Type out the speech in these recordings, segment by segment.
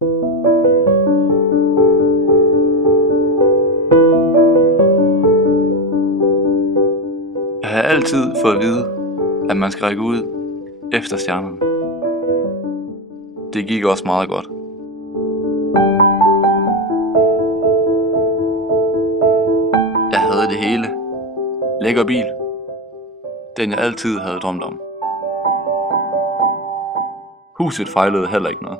Jeg har altid fået at vide, at man skal række ud efter stjernerne. Det gik også meget godt. Jeg havde det hele. Lækker bil. Den jeg altid havde drømt om. Huset fejlede heller ikke noget.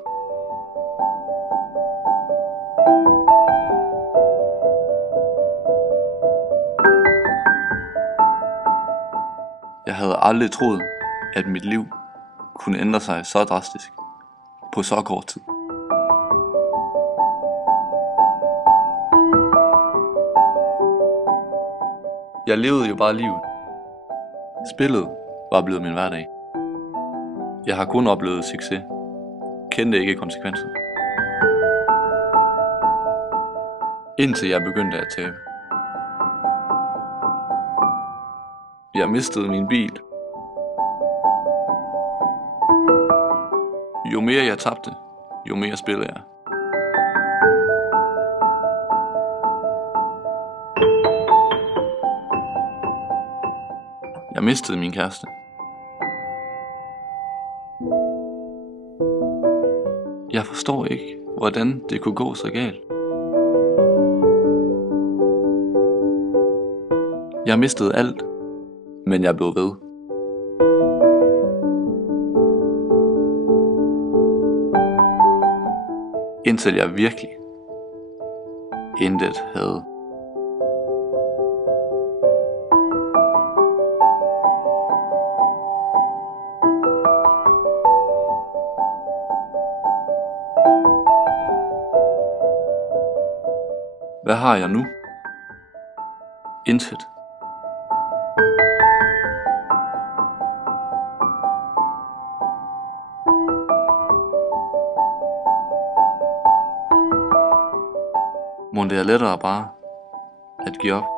Jeg havde aldrig troet, at mit liv kunne ændre sig så drastisk på så kort tid. Jeg levede jo bare livet. Spillet var blevet min hverdag. Jeg har kun oplevet succes. Kendte ikke konsekvenserne. Indtil jeg begyndte at tabe. Jeg mistede min bil. Jo mere jeg tabte, jo mere spillede jeg. Jeg mistede min kæreste. Jeg forstår ikke, hvordan det kunne gå så galt. Jeg mistede alt, men jeg blev ved. Indtil jeg virkelig intet havde. Hvad har jeg nu? Intet. Mon det er lettere bare at give op?